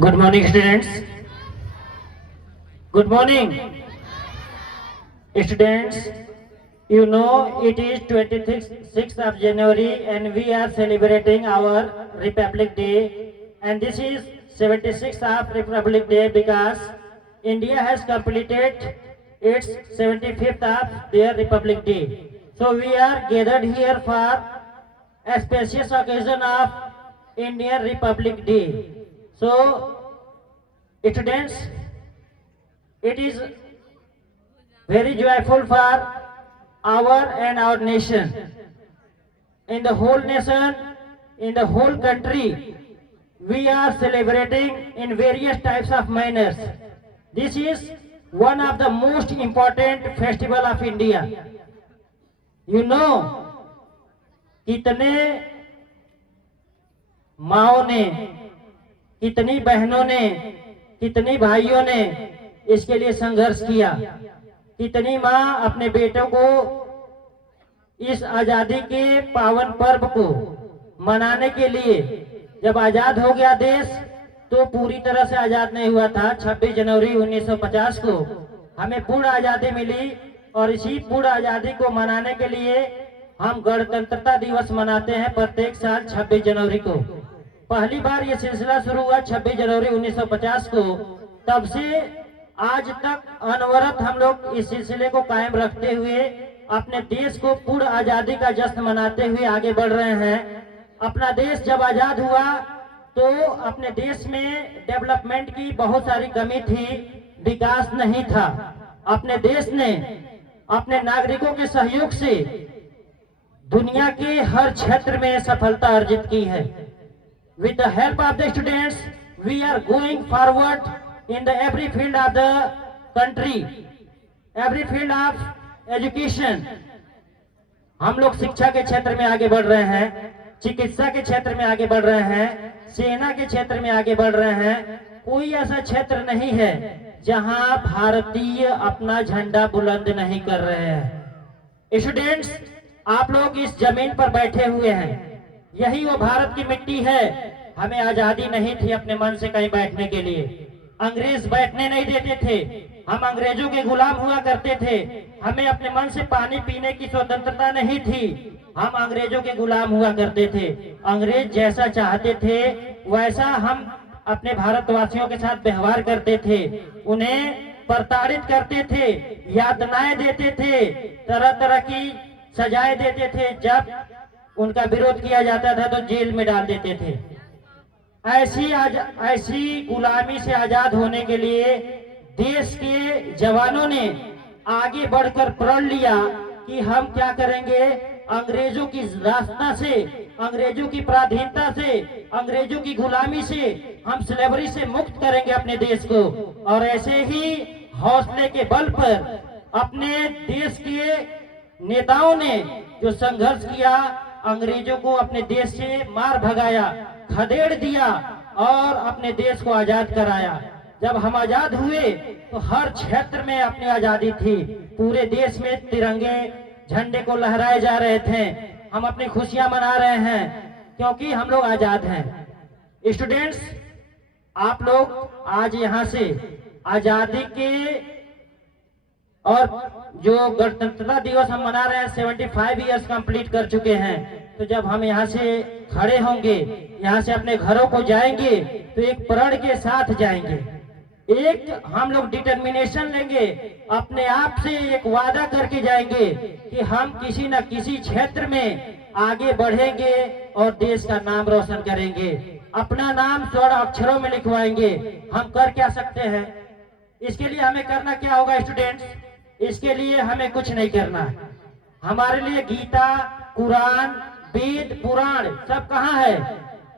Good morning, students. Good morning, students. You know it is 26th of January and we are celebrating our Republic Day. And this is 76th of Republic Day because India has completed its 75th of their Republic Day. So we are gathered here for a special occasion of Indian Republic Day. So, students, it is very joyful for our and our nation. In the whole nation, in the whole country, we are celebrating in various types of manners. This is one of the most important festival of India. You know, कितने माओं ने, कितनी बहनों ने, कितनी भाइयों ने इसके लिए संघर्ष किया। कितनी माँ अपने बेटों को इस आजादी के पावन पर्व को मनाने के लिए, जब आजाद हो गया देश तो पूरी तरह से आजाद नहीं हुआ था। 26 जनवरी 1950 को हमें पूर्ण आजादी मिली और इसी पूर्ण आजादी को मनाने के लिए हम गणतंत्रता दिवस मनाते हैं प्रत्येक साल 26 जनवरी को। पहली बार ये सिलसिला शुरू हुआ 26 जनवरी 1950 को। तब से आज तक अनवरत हम लोग इस सिलसिले को कायम रखते हुए अपने देश को पूर्ण आजादी का जश्न मनाते हुए आगे बढ़ रहे हैं। अपना देश जब आजाद हुआ तो अपने देश में डेवलपमेंट की बहुत सारी कमी थी, विकास नहीं था। अपने देश ने अपने नागरिकों के सहयोग से दुनिया के हर क्षेत्र में सफलता अर्जित की है। With the help of the students, we are going forward in the every field of the country, every field of education. हम लोग शिक्षा के क्षेत्र में आगे बढ़ रहे हैं, चिकित्सा के क्षेत्र में आगे बढ़ रहे हैं, सेना के क्षेत्र में आगे बढ़ रहे हैं। कोई ऐसा क्षेत्र नहीं है जहां भारतीय अपना झंडा बुलंद नहीं कर रहे हैं। स्टूडेंट्स, आप लोग इस जमीन पर बैठे हुए हैं, यही वो भारत की मिट्टी है। हमें आजादी नहीं थी अपने मन से कहीं बैठने के लिए, अंग्रेज बैठने नहीं देते थे, हम अंग्रेजों के गुलाम हुआ करते थे। हमें अपने मन से पानी पीने की स्वतंत्रता नहीं थी, हम अंग्रेजों के गुलाम हुआ करते थे। अंग्रेज जैसा चाहते थे वैसा हम अपने भारतवासियों के साथ व्यवहार करते थे, उन्हें प्रताड़ित करते थे, यातनाएं देते थे, तरह तरह की सजाएं देते थे। जब उनका विरोध किया जाता था तो जेल में डाल देते थे। ऐसी गुलामी से आजाद होने के लिए देश के जवानों ने आगे बढ़कर प्रण लिया कि हम क्या करेंगे, अंग्रेजों की रास्ता से, अंग्रेजों की पराधीनता से, अंग्रेजों की गुलामी से, हम स्लेवरी से मुक्त करेंगे अपने देश को। और ऐसे ही हौसले के बल पर अपने देश के नेताओं ने जो संघर्ष किया, अंग्रेजों को अपने देश से मार भगाया, खदेड़ दिया और अपने देश को आजाद कराया। जब हम आजाद हुए तो हर क्षेत्र में अपनी आजादी थी, पूरे देश में तिरंगे झंडे को लहराए जा रहे थे। हम अपनी खुशियां मना रहे हैं क्योंकि हम लोग आजाद हैं। स्टूडेंट्स, आप लोग आज यहाँ से आजादी के और जो गणतंत्रता दिवस हम मना रहे हैं 75 ईयर्स कंप्लीट कर चुके हैं। तो जब हम यहाँ से खड़े होंगे, यहाँ से अपने घरों को जाएंगे तो एक प्रण के साथ जाएंगे, एक हम लोग डिटर्मिनेशन लेंगे, अपने आप से एक वादा करके जाएंगे कि हम किसी न किसी क्षेत्र में आगे बढ़ेंगे और देश का नाम रोशन करेंगे, अपना नाम स्वर्ण अक्षरों में लिखवाएंगे। हम कर क्या सकते हैं? इसके लिए हमें करना क्या होगा स्टूडेंट्स? इसके लिए हमें कुछ नहीं करना है। हमारे लिए गीता, कुरान, वेद, पुराण सब कहाँ है?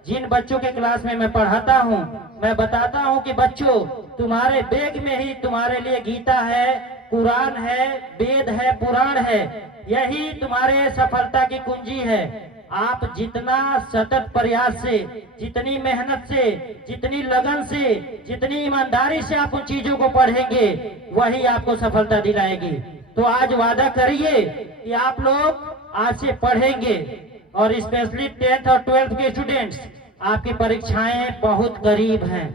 जिन बच्चों के क्लास में मैं पढ़ाता हूँ, मैं बताता हूँ कि बच्चों, तुम्हारे बैग में ही तुम्हारे लिए गीता है, कुरान है, वेद है, पुराण है। यही तुम्हारे सफलता की कुंजी है। आप जितना सतत प्रयास से, जितनी मेहनत से, जितनी लगन से, जितनी ईमानदारी से आप उन चीजों को पढ़ेंगे, वही आपको सफलता दिलाएगी। तो आज वादा करिए कि आप लोग आज से पढ़ेंगे और स्पेशली 10th और 12th के स्टूडेंट्स, आपकी परीक्षाएं बहुत करीब हैं।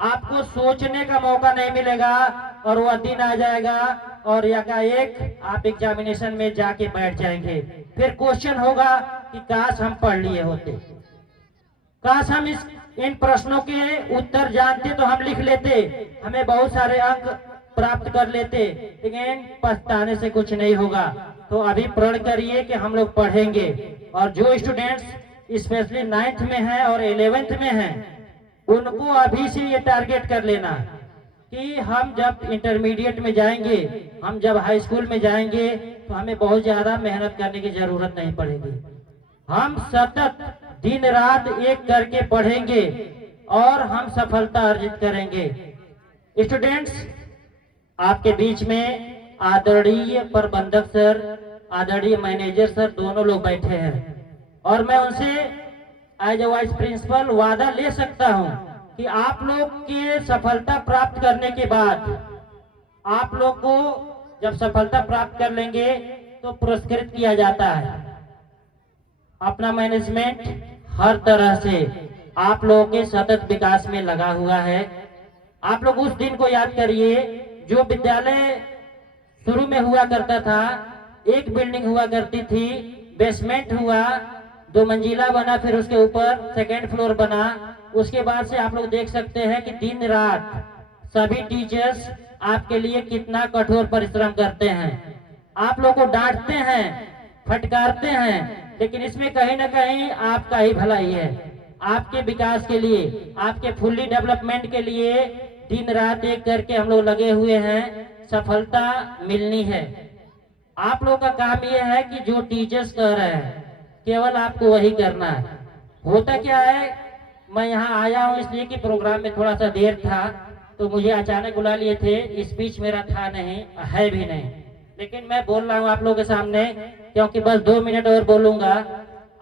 आपको सोचने का मौका नहीं मिलेगा और वह दिन आ जाएगा और एकाएक आप एग्जामिनेशन में जाके बैठ जाएंगे। फिर क्वेश्चन होगा कि काश हम पढ़ लिए होते, काश हम इन प्रश्नों के उत्तर जानते तो हम लिख लेते, हमें बहुत सारे अंक प्राप्त कर लेते, लेकिन पछताने से कुछ नहीं होगा। तो अभी प्रण करिए कि हम लोग पढ़ेंगे। और जो स्टूडेंट्स स्पेशली 9th में हैं और 11th में हैं, उनको अभी से ये टारगेट कर लेना कि हम जब इंटरमीडिएट में जाएंगे, हम जब हाई स्कूल में जाएंगे, तो हमें बहुत ज्यादा मेहनत करने की जरूरत नहीं पड़ेगी। हम सतत दिन रात एक करके पढ़ेंगे और हम सफलता अर्जित करेंगे। स्टूडेंट्स, आपके बीच में आदरणीय प्रबंधक सर, आदरणीय मैनेजर सर दोनों लोग बैठे हैं और मैं उनसे एज ए वाइस प्रिंसिपल वादा ले सकता हूं कि आप लोग के सफलता प्राप्त करने के बाद आप लोग को जब सफलता प्राप्त कर लेंगे तो पुरस्कृत किया जाता है। अपना मैनेजमेंट हर तरह से आप लोगों के सतत विकास में लगा हुआ है। आप लोग उस दिन को याद करिए जो विद्यालय शुरू में हुआ करता था, एक बिल्डिंग हुआ करती थी, बेसमेंट हुआ, 2 मंजिला बना, फिर उसके ऊपर सेकेंड फ्लोर बना। उसके बाद से आप लोग देख सकते हैं कि दिन रात सभी टीचर्स आपके लिए कितना कठोर परिश्रम करते हैं। आप लोग को डांटते हैं, फटकारते हैं, लेकिन इसमें कहीं ना कहीं आपका ही भलाई है। आपके विकास के लिए, आपके फुल्ली डेवलपमेंट के लिए दिन रात एक करके हम लोग लगे हुए हैं। सफलता मिलनी है। आप लोग का काम यह है कि जो टीचर्स कह रहे हैं केवल आपको वही करना है। होता क्या है, मैं यहाँ आया हूँ इसलिए कि प्रोग्राम में थोड़ा सा देर था तो मुझे अचानक बुला लिए थे। स्पीच मेरा था नहीं, है भी नहीं, लेकिन मैं बोल रहा हूँ आप लोगों के सामने क्योंकि बस 2 मिनट और बोलूंगा।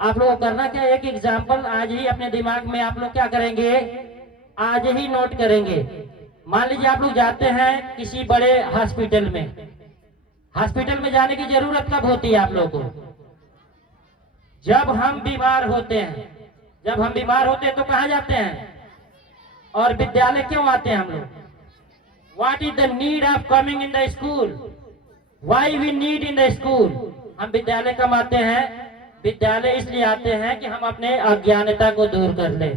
आप लोगों को करना क्या, एक एग्जाम्पल आज ही अपने दिमाग में आप लोग क्या करेंगे, आज ही नोट करेंगे। मान लीजिए आप लोग जाते हैं किसी बड़े हॉस्पिटल में। हॉस्पिटल में जाने की जरूरत कब होती है आप लोगों को, जब हम बीमार होते हैं। जब हम बीमार होते हैं तो कहाँ जाते हैं, और विद्यालय क्यों आते हैं हम लोग? What is the need of coming in the school, why we need in the school. हम विद्यालय कब आते हैं? विद्यालय इसलिए आते हैं कि हम अपने अज्ञानता को दूर कर ले।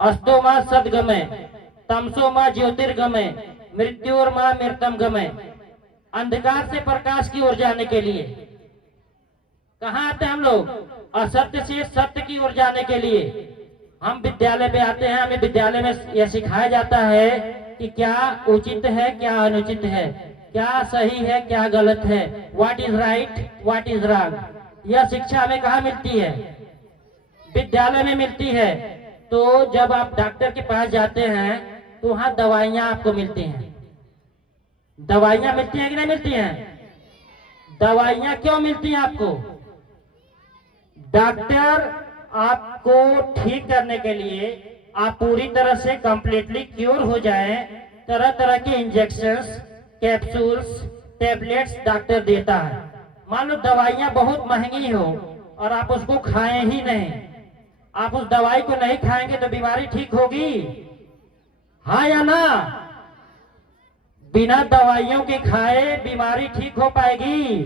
अस्तो मां सदगमय, तमसो मां ज्योतिर्गमय, मृत्योर मां मृतम गमय। अंधकार से प्रकाश की ओर जाने के लिए कहाँ आते हैं हम लोग? असत्य से सत्य की ओर जाने के लिए हम विद्यालय पे आते हैं। हमें विद्यालय में यह सिखाया जाता है कि क्या उचित है, क्या अनुचित है, क्या सही है, क्या गलत है, what is right, what is wrong. यह शिक्षा हमें कहाँ मिलती है? विद्यालय में मिलती है। तो जब आप डॉक्टर के पास जाते हैं तो वहां दवाइयां आपको मिलती हैं। दवाइयां मिलती हैं कि नहीं मिलती हैं? दवाइयां क्यों मिलती हैं आपको? डॉक्टर आपको ठीक करने के लिए, आप पूरी तरह से कंप्लीटली क्योर हो जाएं, तरह तरह के इंजेक्शंस, कैप्सूल्स, टैबलेट्स डॉक्टर देता है। मान लो दवाइयां बहुत महंगी हो और आप उसको खाएं ही नहीं, आप उस दवाई को नहीं खाएंगे तो बीमारी ठीक होगी? हाँ या ना? बिना दवाइयों के खाए बीमारी ठीक हो पाएगी?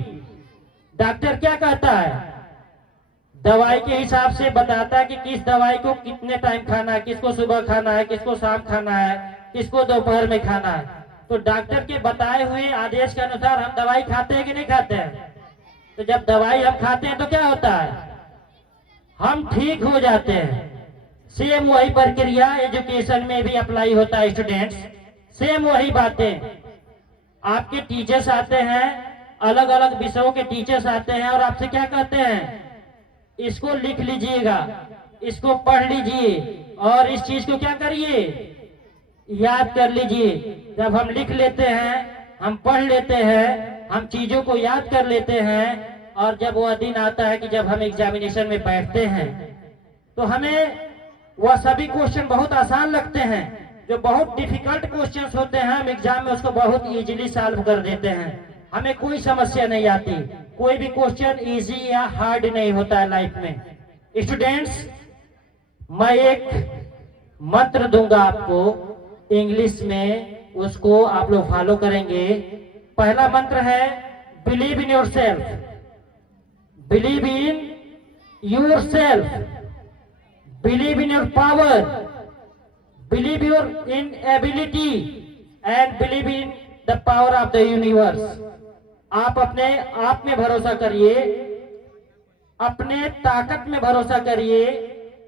डॉक्टर क्या कहता है? दवाई के हिसाब से बताता है कि किस दवाई को कितने टाइम खाना है, किसको सुबह खाना है, किसको शाम खाना है, किसको दोपहर में खाना है। तो डॉक्टर के बताए हुए आदेश के अनुसार हम दवाई खाते हैं कि नहीं खाते हैं? तो जब दवाई हम खाते हैं तो क्या होता है? हम ठीक हो जाते हैं। सेम वही प्रक्रिया एजुकेशन में भी अप्लाई होता है स्टूडेंट्स। सेम वही बातें, आपके टीचर्स आते हैं, अलग अलग विषयों के टीचर्स आते हैं और आपसे क्या कहते हैं, इसको लिख लीजिएगा, इसको पढ़ लीजिए और इस चीज को क्या करिए, याद कर लीजिए। जब हम लिख लेते हैं, हम पढ़ लेते हैं, हम चीजों को याद कर लेते हैं, और जब वह दिन आता है कि जब हम एग्जामिनेशन में बैठते हैं तो हमें वह सभी क्वेश्चन बहुत आसान लगते हैं। जो बहुत डिफिकल्ट क्वेश्चंस होते हैं हम एग्जाम में उसको बहुत इजीली सॉल्व कर देते हैं, हमें कोई समस्या नहीं आती। कोई भी क्वेश्चन इजी या हार्ड नहीं होता है लाइफ में। स्टूडेंट्स, मैं एक मंत्र दूंगा आपको इंग्लिश में, उसको आप लोग फॉलो करेंगे। पहला मंत्र है believe in your self, believe in your self, believe in your power, believe your in ability and believe in the power of the universe. आप अपने आप में भरोसा करिए, अपने ताकत में भरोसा करिए,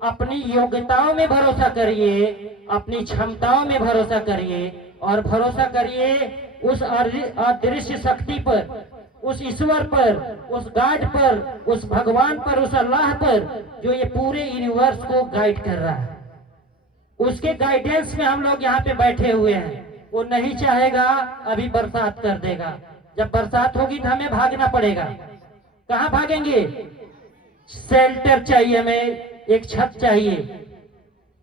अपनी योग्यताओं में भरोसा करिए, अपनी क्षमताओं में भरोसा करिए और भरोसा करिए उस अदृश्य शक्ति पर, उस ईश्वर पर, उस गॉड पर, उस भगवान पर, उस अल्लाह पर जो ये पूरे यूनिवर्स को गाइड कर रहा है। उसके गाइडेंस में हम लोग यहाँ पे बैठे हुए हैं। वो नहीं चाहेगा अभी बरसात कर देगा, जब बरसात होगी तो हमें भागना पड़ेगा। कहाँ भागेंगे? शेल्टर चाहिए हमें, एक छत चाहिए,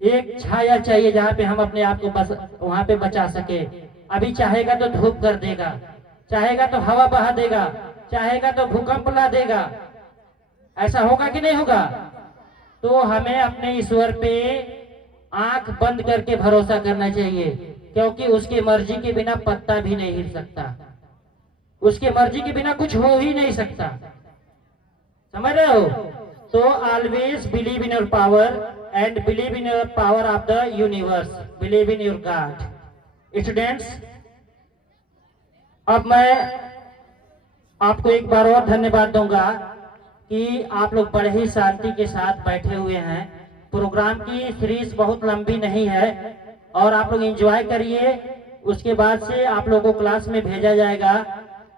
एक छाया चाहिए जहाँ पे हम अपने आप को बस वहां पे बचा सके। अभी चाहेगा तो धूप कर देगा, चाहेगा तो हवा बहा देगा, चाहेगा तो भूकंप ला देगा। ऐसा होगा कि नहीं होगा? तो हमें अपने ईश्वर पे आंख बंद करके भरोसा करना चाहिए, क्योंकि उसकी मर्जी के बिना पत्ता भी नहीं हिल सकता, उसकी मर्जी के बिना कुछ हो ही नहीं सकता। समझ रहे हो? तो always believe in your power and believe in your power of the universe, believe in your God. Students, अब मैं आपको एक बार और धन्यवाद दूंगा कि आप लोग बड़े ही शांति के साथ बैठे हुए हैं। प्रोग्राम की सीरीज बहुत लंबी नहीं है और आप लोग एंजॉय करिए। उसके बाद से आप लोगों को क्लास में भेजा जाएगा,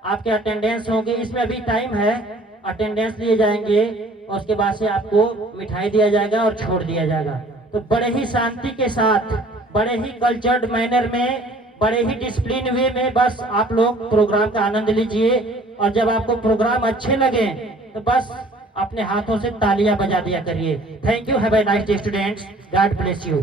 आपके अटेंडेंस होंगे, इसमें अभी टाइम है, अटेंडेंस लिए जाएंगे और उसके बाद से आपको मिठाई दिया जाएगा और छोड़ दिया जाएगा। तो बड़े ही शांति के साथ, बड़े ही कल्चर्ड मैनर में, बड़े ही डिसिप्लिन वे में बस आप लोग प्रोग्राम का आनंद लीजिए। और जब आपको प्रोग्राम अच्छे लगे तो बस अपने हाथों से तालियां बजा दिया करिए। Thank you, have a nice day students, God bless you.